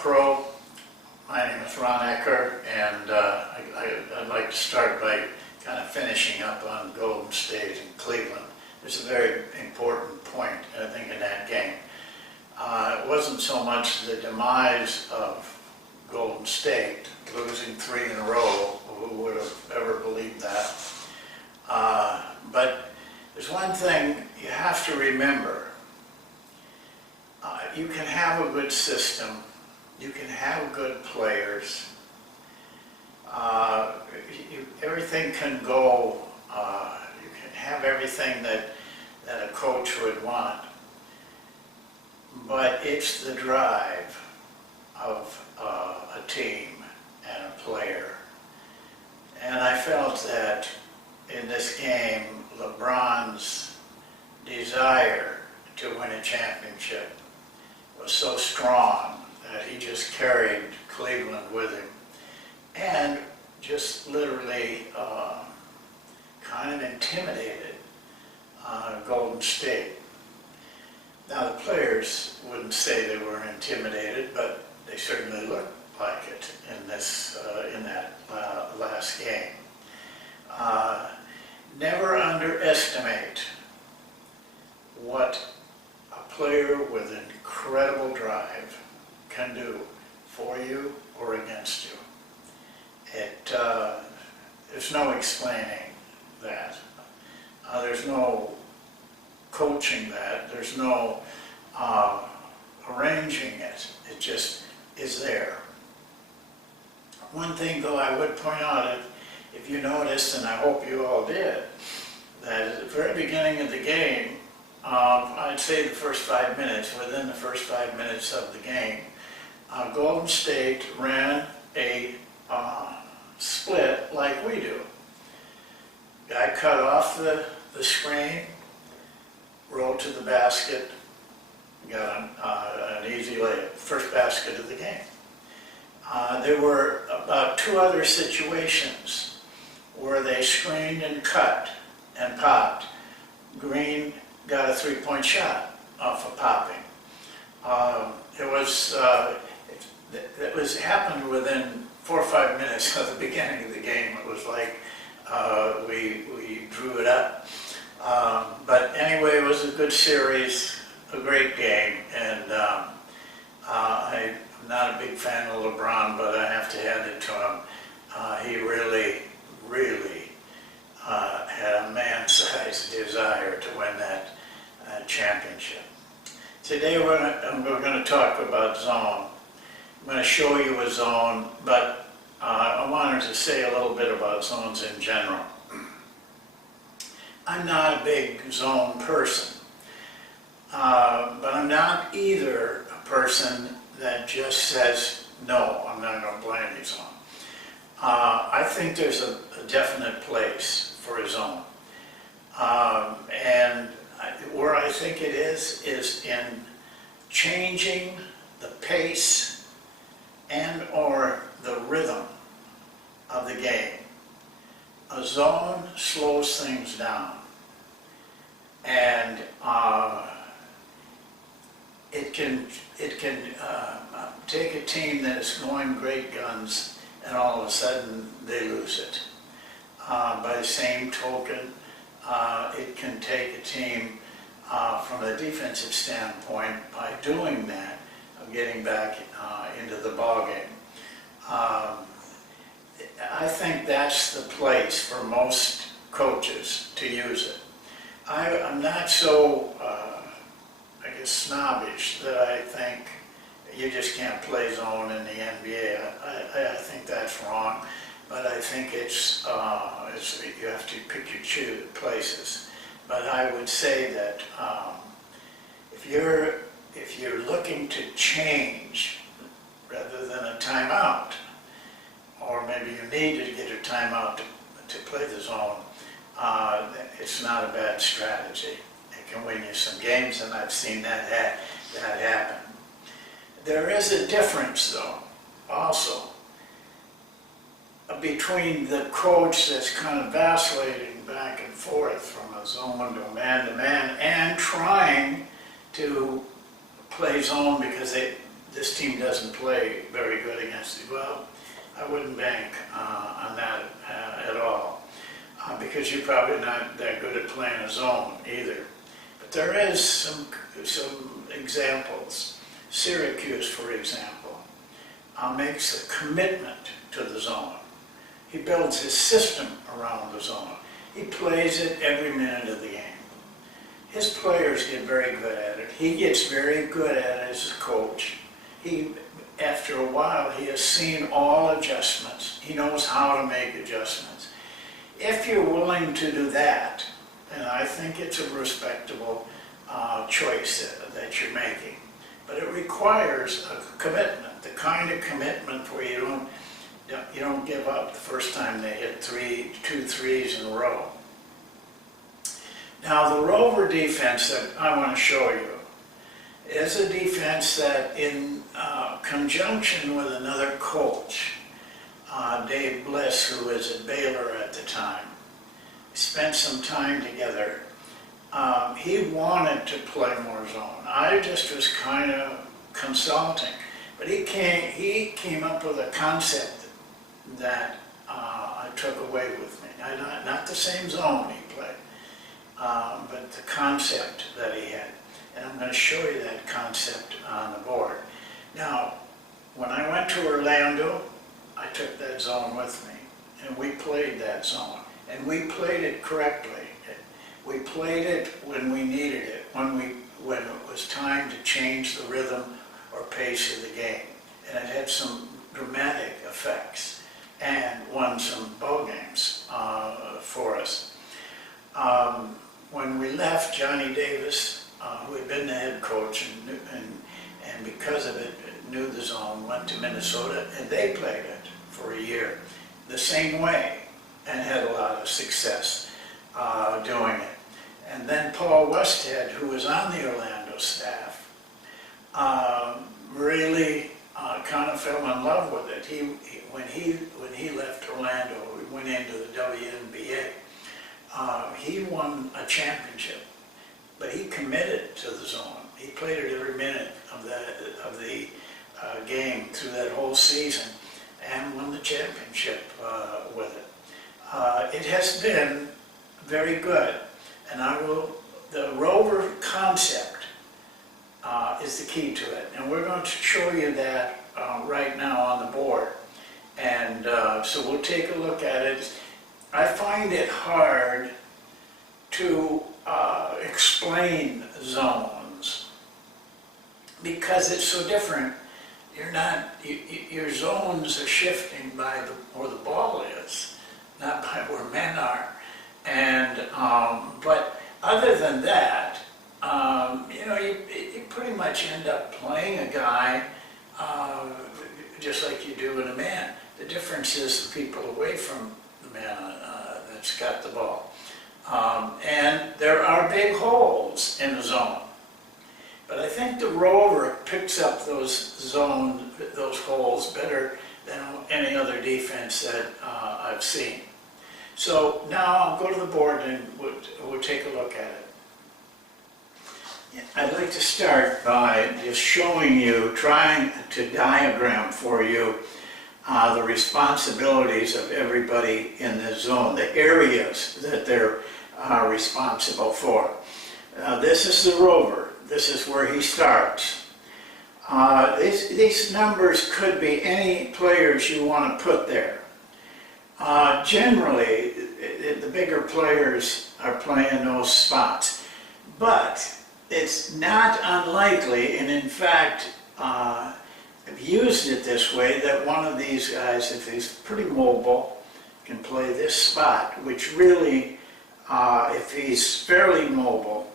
Pro. My name is Ron Ecker, and I'd like to start by kind of finishing up on Golden State and Cleveland. There's a very important point, I think, in that game. It wasn't so much the demise of Golden State, losing 3 in a row. Who would have ever believed that? But there's one thing you have to remember. You can have a good system, you can have good players, everything can go, you can have everything that a coach would want, but it's the drive of a team and a player. And I felt that in this game, LeBron's desire to win a championship was so strong that he just carried Cleveland with him and just literally kind of intimidated Golden State. Now the players wouldn't say they were intimidated, but they certainly looked like it in that last game. Never underestimate what a player with incredible drive can do for you or against you. There's no explaining that. There's no coaching that. There's no arranging it. It just is there. One thing, though, I would point out, if you noticed, and I hope you all did, that at the very beginning of the game, I'd say the first 5 minutes, within the first 5 minutes of the game, Golden State ran a split like we do. Guy cut off the screen, rolled to the basket, got an easy layup, first basket of the game. There were about 2 other situations where they screened and cut and popped. Green got a 3-point shot off of popping. It was happened within 4 or 5 minutes of the beginning of the game. It was like we drew it up. But anyway, it was a good series, a great game, and I'm not a big fan of LeBron, but I have to hand it to him. He really had a man-sized desire to win that championship. Today we're going to talk about zone. I'm going to show you a zone, but I wanted to say a little bit about zones in general. I'm not a big zone person, but I'm not either a person that just says, no, I'm not going to play any zone. I think there's a definite place for a zone. And where I think it is in changing the pace and or the rhythm of the game. A zone slows things down, and it can take a team that is going great guns, and all of a sudden they lose it. By the same token, it can take a team from a defensive standpoint, by doing that, of getting back into the ballgame. I think that's the place for most coaches to use it. I'm not so, I guess, snobbish that I think you just can't play zone in the NBA. I think that's wrong, but I think it's you have to pick your places. But I would say that if you're looking to change rather than a timeout, or maybe you need to get a timeout to play the zone, it's not a bad strategy. It can win you some games, and I've seen that happen. There is a difference, though, also, between the coach that's kind of vacillating back and forth from a zone to man, and trying to play zone because this team doesn't play very good against it. Well, I wouldn't bank on that at all, because you're probably not that good at playing a zone either. But there is some examples. Syracuse, for example, makes a commitment to the zone. He builds his system around the zone. He plays it every minute of the game. His players get very good at it. He gets very good at it as a coach. After a while, he has seen all adjustments. He knows how to make adjustments. If you're willing to do that, then I think it's a respectable choice that you're making. But it requires a commitment, the kind of commitment where you don't give up the first time they hit two threes in a row. Now, the Rover defense that I want to show you is a defense that, in conjunction with another coach, Dave Bliss, who was at Baylor at the time, spent some time together. He wanted to play more zone. I just was kind of consulting, but he came up with a concept that I took away with me. Not the same zone he played, but the concept that he had. And I'm going to show you that concept on the board. Now, when I went to Orlando, I took that zone with me, and we played that zone. And we played it correctly. We played it when we needed it, when it was time to change the rhythm or pace of the game. And it had some dramatic effects and won some ball games for us. When we left, Johnny Davis, who had been the head coach and because of it knew the zone, went to Minnesota, and they played it for a year the same way and had a lot of success doing it. And then Paul Westhead, who was on the Orlando staff, really kind of fell in love with it. When he left Orlando, he went into the WNBA. He won a championship, but he committed to the zone. He played it every minute of the game through that whole season and won the championship with it. It has been very good, and the Rover concept is the key to it, and we're going to show you that right now on the board. And so we'll take a look at it. I find it hard to explain zones because it's so different. Your zones are shifting by where the ball is, not by where men are. And but other than that, you pretty much end up playing a guy just like you do in a man. The difference is the people away from the man that's got the ball. And there are big holes in the zone. But I think the Rover picks up those holes better than any other defense that I've seen. So now I'll go to the board and we'll take a look at it. I'd like to start by just showing you, trying to diagram for you the responsibilities of everybody in the zone, the areas that they're responsible for. This is the Rover. This is where he starts. These numbers could be any players you want to put there. Generally, the bigger players are playing those spots. But it's not unlikely, and in fact, I've used it this way, that one of these guys, if he's pretty mobile, can play this spot, which really, if he's fairly mobile,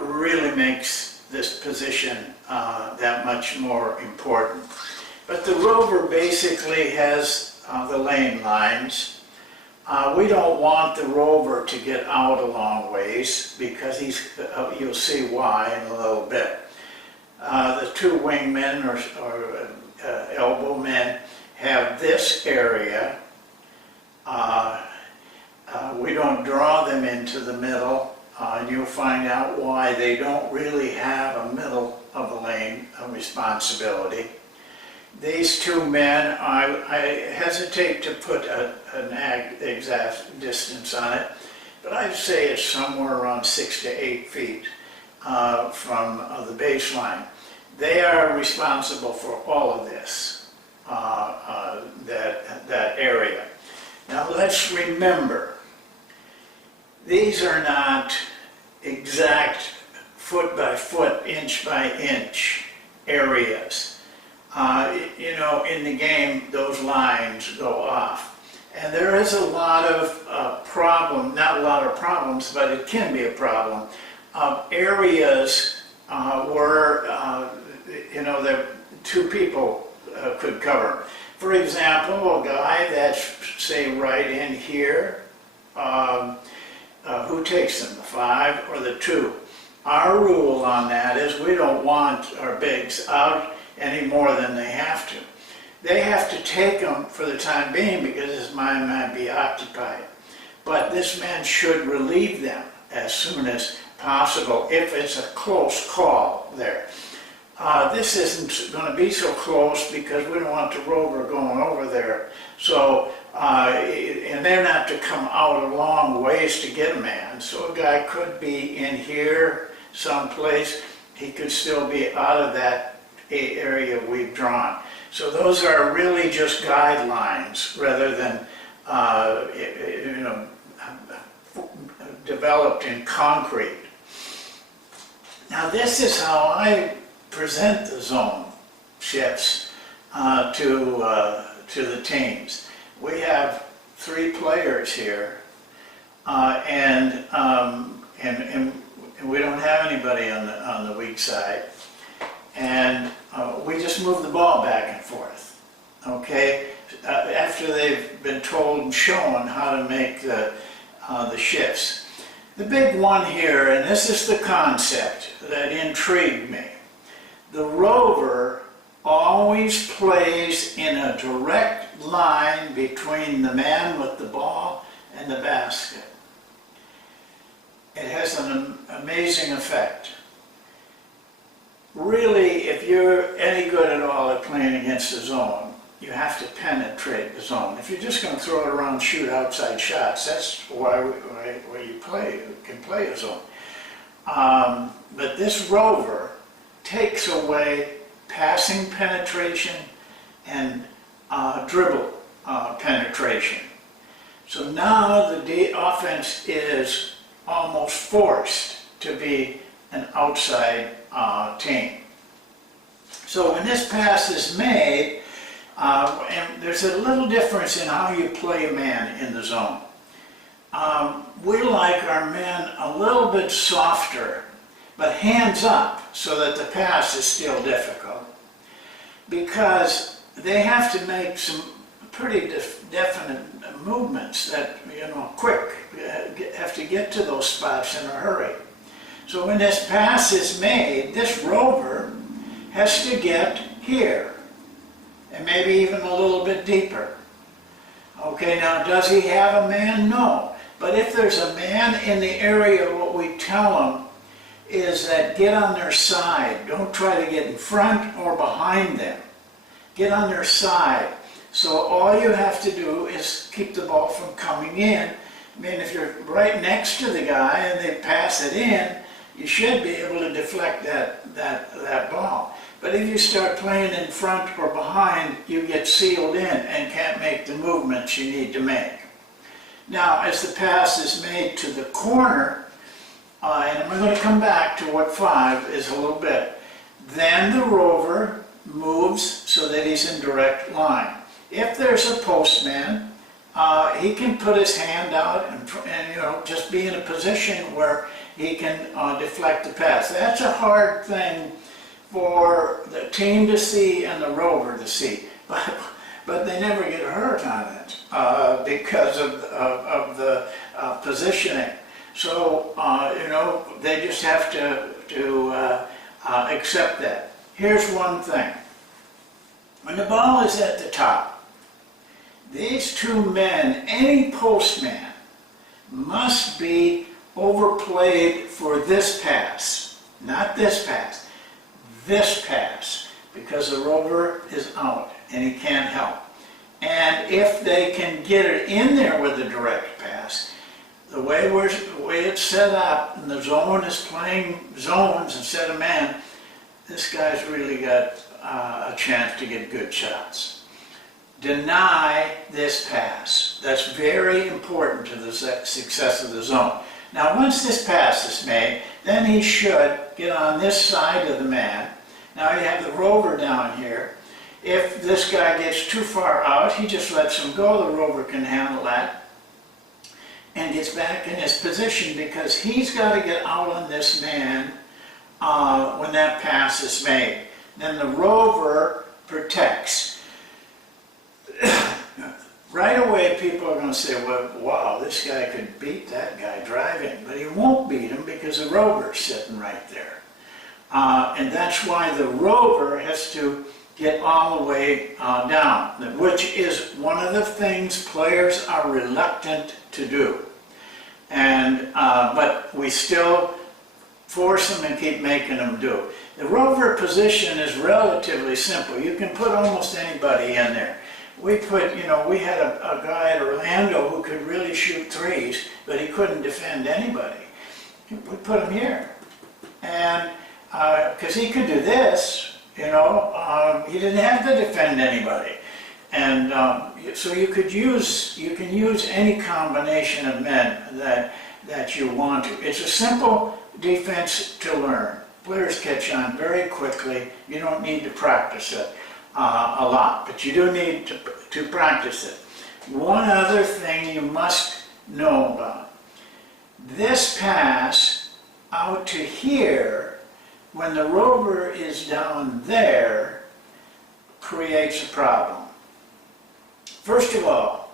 really makes this position that much more important. But the Rover basically has the lane lines. We don't want the Rover to get out a long ways because you'll see why in a little bit. The two wingmen or elbow men have this area. We don't draw them into the middle. and you'll find out why they don't really have a middle of the lane responsibility. These two men, I hesitate to put an exact distance on it, but I'd say it's somewhere around 6 to 8 feet from the baseline. They are responsible for all of this, that area. Now let's remember, these are not exact foot by foot, inch by inch areas. You know, in the game, those lines go off. And there is a lot of not a lot of problems, but it can be a problem, of areas where, you know, the two people could cover. For example, a guy that's, say, right in here, who takes them, the 5 or the 2? Our rule on that is we don't want our bigs out any more than they have to. They have to take them for the time being because his mind might be occupied. But this man should relieve them as soon as possible if it's a close call there. This isn't going to be so close because we don't want the Rover going over there. So, and they're not to come out a long ways to get a man. So a guy could be in here someplace. He could still be out of that area we've drawn. So those are really just guidelines rather than, you know, developed in concrete. Now this is how I present the zone shifts to the teams. We have 3 players here, and we don't have anybody on the weak side, and we just move the ball back and forth. Okay, after they've been told and shown how to make the shifts. The big one here, and this is the concept that intrigued me. The Rover always plays in a direct line between the man with the ball and the basket. It has an amazing effect. Really, if you're any good at all at playing against the zone, you have to penetrate the zone. If you're just going to throw it around, shoot outside shots, that's why you can play a zone. But this Rover takes away passing penetration and dribble penetration. So now the offense is almost forced to be an outside team. So when this pass is made, and there's a little difference in how you play a man in the zone. We like our men a little bit softer, but hands up so that the pass is still difficult, because they have to make some pretty definite movements that, you know, quick, have to get to those spots in a hurry. So when this pass is made, this Rover has to get here, and maybe even a little bit deeper. Okay, now does he have a man? No. But if there's a man in the area, what we tell him is that get on their side. Don't try to get in front or behind them. Get on their side. So all you have to do is keep the ball from coming in. I mean, if you're right next to the guy and they pass it in, you should be able to deflect that ball. But if you start playing in front or behind, you get sealed in and can't make the movements you need to make. Now, as the pass is made to the corner, and we're going to come back to what 5 is a little bit, then the Rover moves so that he's in direct line. If there's a postman, he can put his hand out and you know, just be in a position where he can deflect the pass. That's a hard thing for the team to see and the Rover to see, but they never get hurt on it because of the positioning. So you know, they just have to accept that. Here's one thing: when the ball is at the top, these 2 men, any postman, must be overplayed for this pass, not this pass, this pass, because the Rover is out and he can't help. And if they can get it in there with a direct pass, the way it's set up, and the zone is playing zones instead of man, this guy's really got a chance to get good shots. Deny this pass. That's very important to the success of the zone. Now, once this pass is made, then he should get on this side of the man. Now you have the Rover down here. If this guy gets too far out, he just lets him go. The Rover can handle that and gets back in his position, because he's got to get out on this man when that pass is made. Then the Rover protects. Right away, people are going to say, well, wow, this guy could beat that guy driving, but he won't beat him because the Rover's sitting right there. And that's why the Rover has to get all the way down, which is one of the things players are reluctant to do. And but we still force them and keep making them do. The Rover position is relatively simple. You can put almost anybody in there. We put, we had a guy at Orlando who could really shoot threes, but he couldn't defend anybody. We put him here. And because he could do this, he didn't have to defend anybody. And so you can use any combination of men that you want to. It's a simple defense to learn. Players catch on very quickly. You don't need to practice it a lot, but you do need to practice it. One other thing you must know about. This pass out to here, when the Rover is down there, creates a problem. First of all,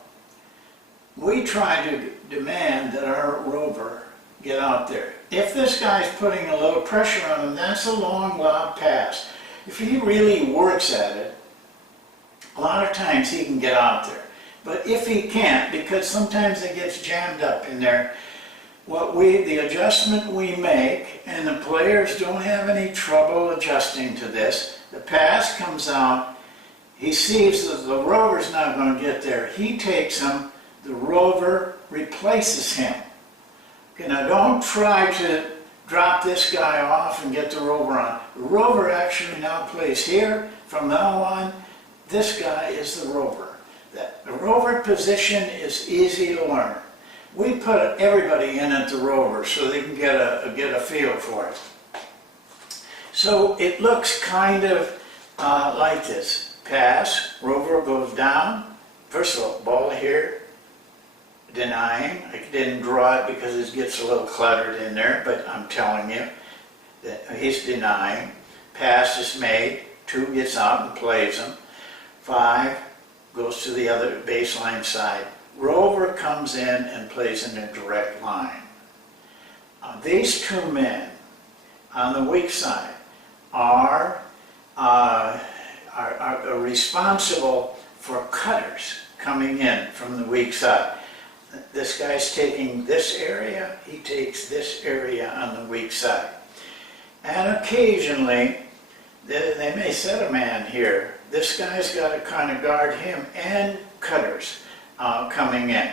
we try to demand that our Rover get out there. If this guy's putting a little pressure on him, that's a long lob pass. If he really works at it, a lot of times he can get out there. But if he can't, because sometimes it gets jammed up in there, the adjustment we make, and the players don't have any trouble adjusting to this, the pass comes out, he sees that the Rover's not going to get there. He takes him, the Rover replaces him. Okay, now don't try to drop this guy off and get the Rover on. The Rover actually now plays here. From now on, this guy is the Rover. The Rover position is easy to learn. We put everybody in at the Rover so they can get a feel for it. So it looks kind of like this. Pass, Rover goes down. First of all, ball here, denying. I didn't draw it because it gets a little cluttered in there, but I'm telling you that he's denying. Pass is made. 2 gets out and plays him. 5 goes to the other baseline side. Rover comes in and plays in a direct line. These 2 men on the weak side are responsible for cutters coming in from the weak side. This guy's taking this area, he takes this area on the weak side. And occasionally, they may set a man here. This guy's got to kind of guard him and cutters coming in.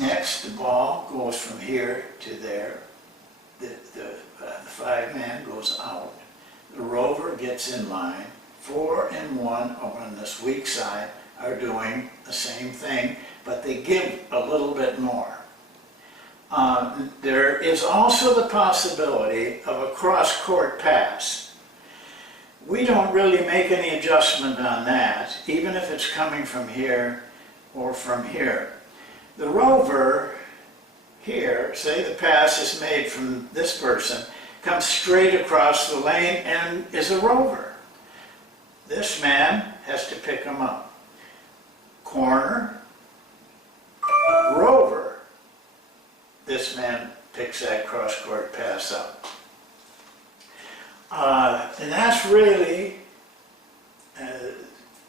Next, the ball goes from here to there. The 5-man goes out. The Rover gets in line. 4 and 1 over on this weak side are doing the same thing, but they give a little bit more. There is also the possibility of a cross-court pass. We don't really make any adjustment on that, even if it's coming from here or from here. The Rover here, say the pass is made from this person, comes straight across the lane and is a Rover. This man has to pick him up. Corner, Rover. This man picks that cross-court pass up. And that's really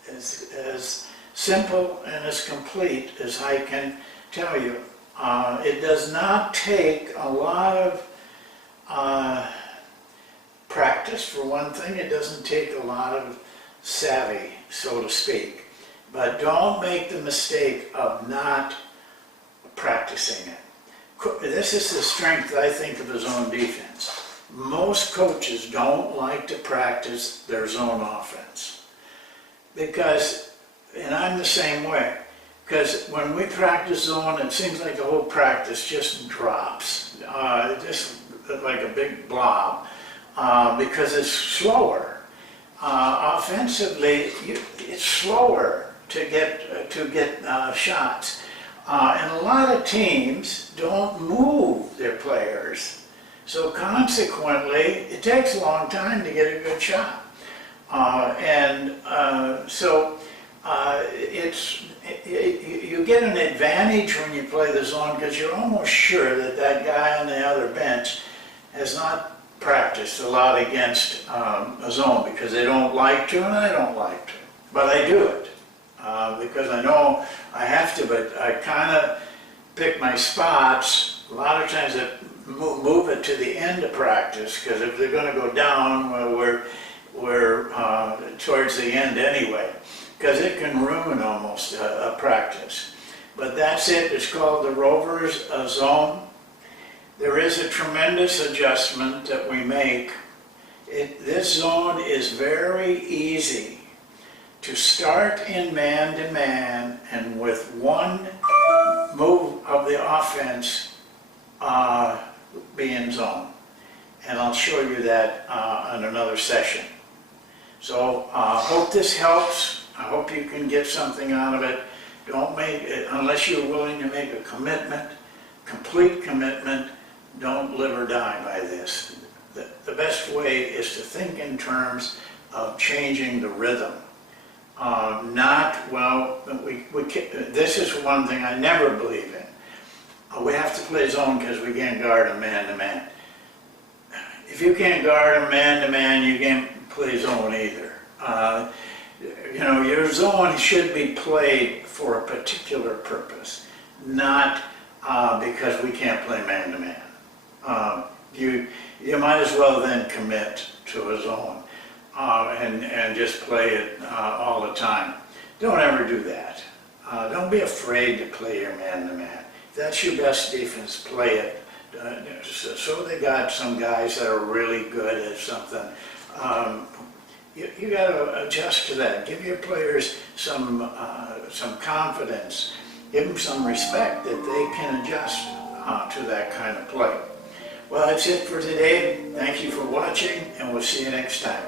as simple and as complete as I can tell you. It does not take a lot of practice, for one thing. It doesn't take a lot of savvy, so to speak. But don't make the mistake of not practicing it. This is the strength, I think, of the zone defense. Most coaches don't like to practice their zone offense because, and I'm the same way, because when we practice zone, it seems like the whole practice just drops, just like a big blob, because it's slower. Offensively, it's slower to get shots. And a lot of teams don't move their players. So consequently, it takes a long time to get a good shot. You get an advantage when you play the zone because you're almost sure that that guy on the other bench has not practiced a lot against a zone because they don't like to and I don't like to. But I do it because I know I have to, but I kind of pick my spots. A lot of times I move it to the end of practice because if they're going to go down, well, we're towards the end anyway, because it can ruin almost a practice. But that's it. It's called the Rover's zone. There is a tremendous adjustment that we make. This zone is very easy to start in man-to-man and with one move of the offense be in zone. And I'll show you that on another session. So hope this helps. I hope you can get something out of it. Don't make it, unless you're willing to make a commitment, complete commitment, don't live or die by this. The best way is to think in terms of changing the rhythm. This is one thing I never believe in. We have to play zone because we can't guard a man-to-man. If you can't guard a man-to-man, you can't play zone either. Your zone should be played for a particular purpose, not because we can't play man-to-man. You might as well then commit to a zone and just play it all the time. Don't ever do that. Don't be afraid to play your man-to-man. If that's your best defense, play it. So they got some guys that are really good at something. You got to adjust to that. Give your players some confidence. Give them some respect that they can adjust to that kind of play. Well, that's it for today. Thank you for watching, and we'll see you next time.